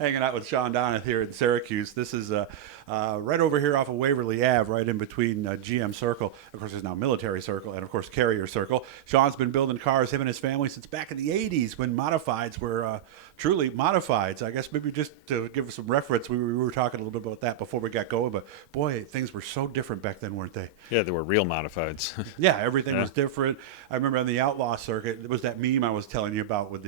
Hanging out with Shawn here in Syracuse. This is right over here off of Waverly Ave, right in between GM Circle. Of course, there's now Military Circle and, of course, Carrier Circle. Shawn's been building cars, him and his family, since back in the 80s when modifieds were truly modifieds. I guess maybe just to give us some reference, we were talking a little bit about that before we got going, but boy, things were so different back then, weren't they? Yeah, they were real modifieds. Yeah, everything was different. I remember on the Outlaw circuit, there was that meme I was telling you about with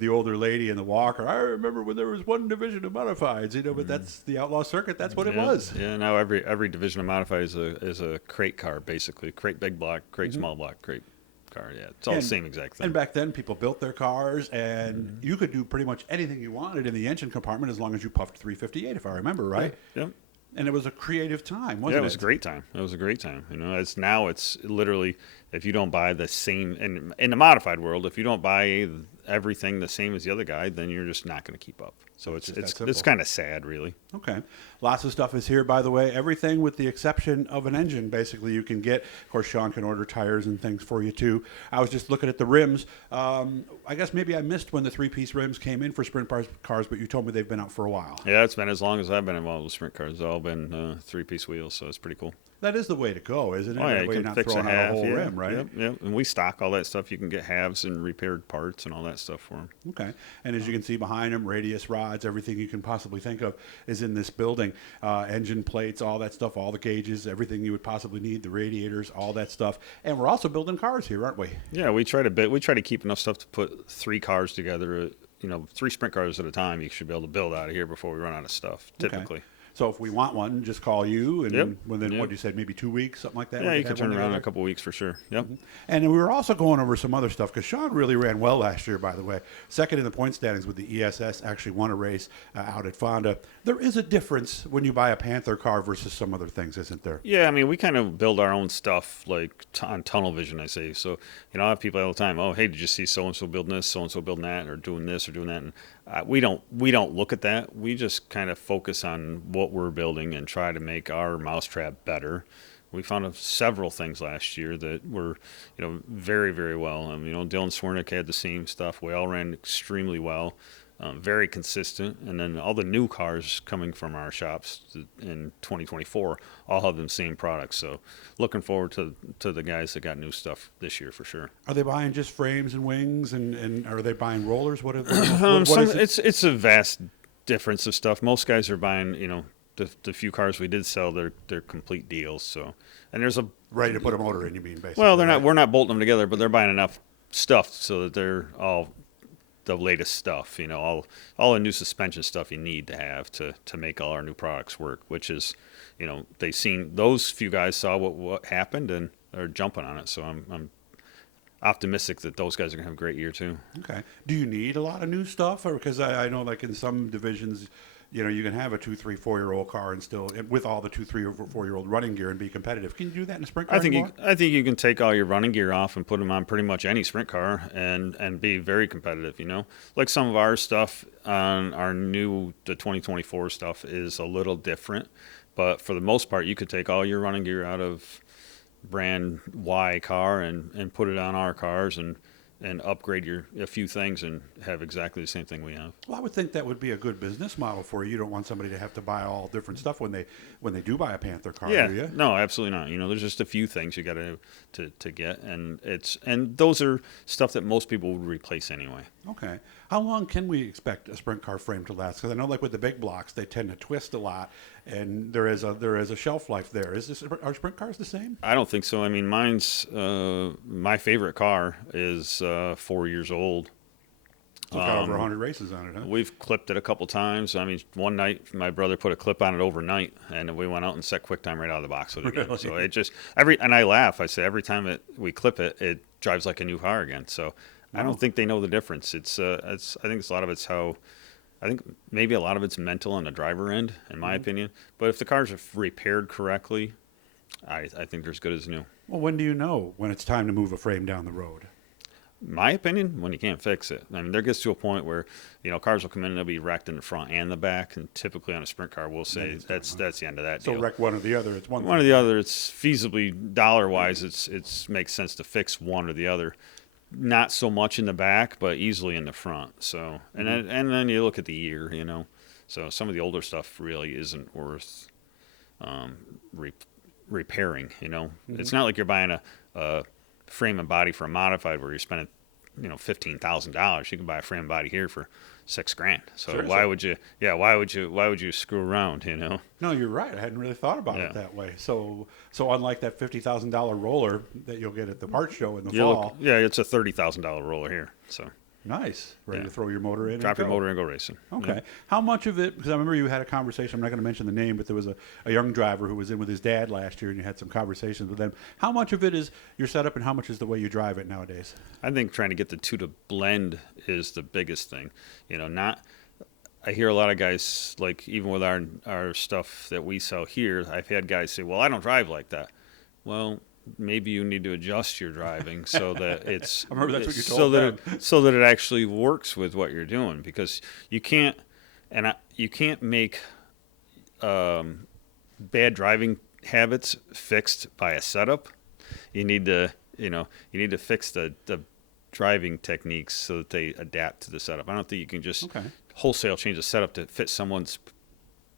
the older lady and the walker. I remember when there was one division of modifieds, but that's the Outlaw circuit. That's what it was. Yeah, now every division of modified is a crate car, basically. Crate big block, crate small block, crate car. Yeah, it's all the same exact thing. And back then, people built their cars, and you could do pretty much anything you wanted in the engine compartment as long as you puffed 358, if I remember right. Yep. And it was a creative time, wasn't it? Yeah, it was a great time. It was a great time. It's literally, if you don't buy the same, in the modified world, if you don't buy everything the same as the other guy, then you're just not going to keep up. So it's kind of sad, really. Okay. Lots of stuff is here, by the way. Everything with the exception of an engine, basically, you can get. Of course, Shawn can order tires and things for you, too. I was just looking at the rims. I guess maybe I missed when the three-piece rims came in for sprint cars, but you told me they've been out for a while. Yeah, it's been as long as I've been involved with sprint cars. It's all been three-piece wheels, so it's pretty cool. That is the way to go, isn't it? Oh, yeah, that way you you're can not fix throwing a out half, a whole rim, right? Yep. And we stock all that stuff. You can get halves and repaired parts and all that stuff for them. Okay. And as you can see behind them, radius rods, everything you can possibly think of is in this building. Engine plates, all that stuff, all the gauges, everything you would possibly need, the radiators, all that stuff. And we're also building cars here, aren't we? Yeah, we try to keep enough stuff to put 3 cars together. 3 sprint cars at a time. You should be able to build out of here before we run out of stuff. Typically. Okay. So if we want one, just call you, and within what you said, maybe 2 weeks, something like that. Yeah, you can turn around in a couple of weeks for sure. Yep. Mm-hmm. And we were also going over some other stuff because Shawn really ran well last year. By the way, second in the point standings with the ESS. Actually won a race out at Fonda. There is a difference when you buy a Panther car versus some other things, isn't there? Yeah, I mean we kind of build our own stuff like on tunnel vision. I say so. I have people all the time. Oh, hey, did you see so and so building this, so and so building that, or doing this or doing that? And we don't look at that. We just kind of focus on what we're building and try to make our mousetrap better. We found several things last year that were, very, very well. Dylan Swernick had the same stuff. We all ran extremely well, very consistent. And then all the new cars coming from our shops in 2024 all have the same products. So looking forward to the guys that got new stuff this year for sure. Are they buying just frames and wings, and are they buying rollers? What is it? It's a vast difference of stuff. Most guys are buying, the few cars we did sell, they're complete deals. So, and there's ready to put a motor in. You mean basically? Well, we're not bolting them together, but they're buying enough stuff so that they're all the latest stuff. All the new suspension stuff you need to have to make all our new products work. Which is, those few guys saw what happened and are jumping on it. So I'm optimistic that those guys are gonna have a great year too. Okay. Do you need a lot of new stuff, or because I know like in some divisions, you can have a 2, 3, 4-year-old car and still with all the 2, 3, or 4-year-old running gear and be competitive. Can you do that in a sprint car? I think you can take all your running gear off and put them on pretty much any sprint car and be very competitive. Like some of our stuff on the 2024 stuff is a little different, but for the most part, you could take all your running gear out of brand Y car and put it on our cars and upgrade a few things and have exactly the same thing we have. Well, I would think that would be a good business model for you. You don't want somebody to have to buy all different stuff when they do buy a Panther car, do you? No, absolutely not. There's just a few things you got to get, and those are stuff that most people would replace anyway. Okay. How long can we expect a sprint car frame to last? Because I know, like with the big blocks, they tend to twist a lot, and there is a shelf life there. Are sprint cars the same? I don't think so. I mean, mine's my favorite car is 4 years old. So it's got over 100 races on it, huh? We've clipped it a couple times. I mean, one night my brother put a clip on it overnight, and we went out and set QuickTime right out of the box with it. Really? So it just and I laugh. I say every time we clip it, it drives like a new car again. So I don't think they know the difference. I think a lot of it's how. I think maybe a lot of it's mental on the driver end, in my opinion. But if the cars are repaired correctly, I think they're as good as new. Well, when do you know when it's time to move a frame down the road? My opinion, when you can't fix it. I mean, there gets to a point where, cars will come in and they'll be wrecked in the front and the back, and typically on a sprint car, we'll say that's the end of that deal. So wreck one or the other, it's one or the other. It's feasibly, dollar-wise, it's makes sense to fix one or the other. not so much in the back, but easily in the front. So, and then you look at the year, you know. So some of the older stuff really isn't worth repairing. You know, it's not like you're buying a frame and body for a modified where you're spending, you know, $15,000. You can buy a frame and body here for $6,000. So Seriously? why would you? Yeah, why would you screw around? You know. No, you're right. I hadn't really thought about it that way. So unlike that $50,000 roller that you'll get at the part show in the fall, It's a $30,000 roller here. So nice, ready Yeah. to throw your motor in, drop and your go. motor and go racing. Okay. Yeah. How much of it, because I remember you had a conversation, I'm not going to mention the name, but there was a young driver who was in with his dad last year and you had some conversations with them. How much of it is your setup and how much is the way you drive it nowadays? I think trying to get the two to blend is the biggest thing. You know, I hear a lot of guys, like even with our stuff that we sell here, I've had guys say, well, I don't drive like that. Well, maybe you need to adjust your driving so that it's I remember that's what you told them. so that it actually works with what you're doing, because you can't make bad driving habits fixed by a setup. You need to fix the driving techniques so that they adapt to the setup. I don't think you can just wholesale change the setup to fit someone's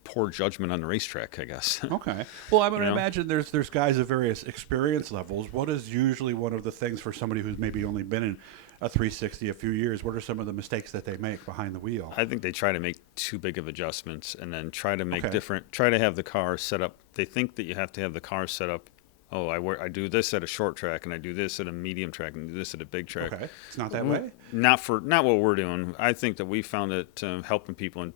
poor judgment on the racetrack, I guess. Okay. Well, I would You know? imagine there's guys of various experience levels. What is usually one of the things for somebody who's maybe only been in a 360 a few years? What are some of the mistakes that they make behind the wheel? I think they try to make too big of adjustments and then try to make Okay. try to have the car set up. They think that you have to have the car set up. Oh, I do this at a short track and I do this at a medium track and do this at a big track. Okay. It's not that way? Not what we're doing. I think that we found it helping people, and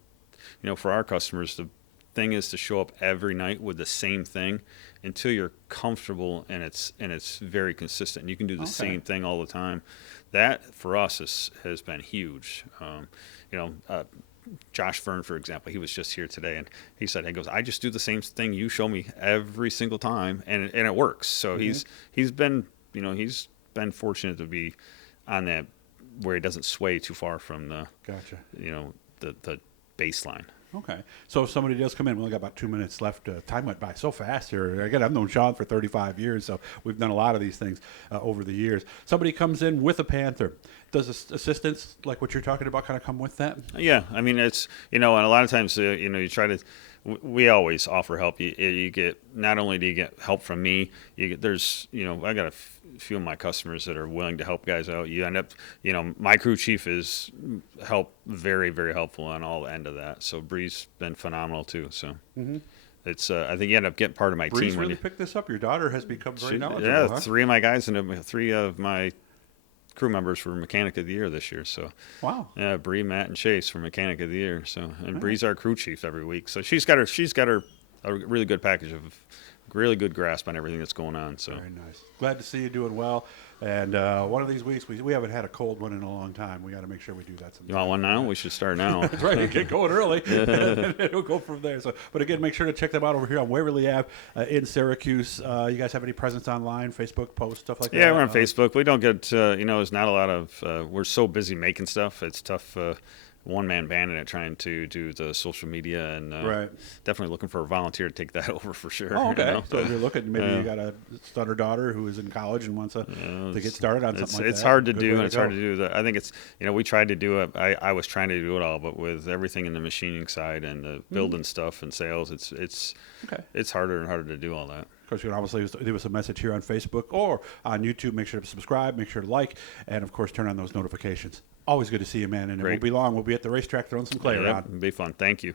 you know, for our customers, the thing is to show up every night with the same thing until you're comfortable and it's very consistent. You can do the same thing all the time. That for us has been huge. Josh Verne, for example, he was just here today, and he said, I just do the same thing you show me every single time, and it works. So he's been fortunate to be on that where he doesn't sway too far from the Gotcha. the baseline. Okay. So if somebody does come in, we only got about 2 minutes left. Time went by so fast here. Again, I've known Shawn for 35 years, so we've done a lot of these things over the years. Somebody comes in with a Panther. Does assistance, like what you're talking about, kind of come with that? Yeah, I mean, it's, and a lot of times, you try to, we always offer help. You get, not only do you get help from me, I got a few of my customers that are willing to help guys out. You end up, my crew chief is very, very helpful on all the end of that. So Bree's been phenomenal too. So it's, I think you end up getting part of my Bree's team. really picked this up. Your daughter has become very knowledgeable. Yeah, huh? 3 of my guys and 3 of my crew members were Mechanic of the Year this year. So Wow. yeah, Bree, Matt, and Chase were Mechanic of the Year. So, and Bree's our crew chief every week. So she's got a really good package of really good grasp on everything that's going on. So Very nice. Glad to see you doing well. And one of these weeks, we haven't had a cold one in a long time. We got to make sure we do that sometime. you want one now? We should start now. That's right. Get going early. And it'll go from there. So, but again, make sure to check them out over here on Waverly Ave in Syracuse. You guys have any presence online, Facebook posts, stuff like that? Yeah, we're on Facebook. We don't get, there's not a lot of, we're so busy making stuff. It's tough. One-man band in it, trying to do the social media, and Right. definitely looking for a volunteer to take that over for sure. Oh, okay. you know? So if you're looking, maybe you got a son or daughter who is in college and wants to get started on something like that. It's hard to Good do, way and it's go. hard to do. I think it's, we tried to do it. I was trying to do it all, but with everything in the machining side and the building stuff and sales, it's harder and harder to do all that. Of course, you can obviously leave us a message here on Facebook or on YouTube. Make sure to subscribe, make sure to like, and of course, turn on those notifications. Always good to see you, man. And it Great. won't be long. We'll be at the racetrack throwing some clay Yeah, around. it'd be fun. Thank you.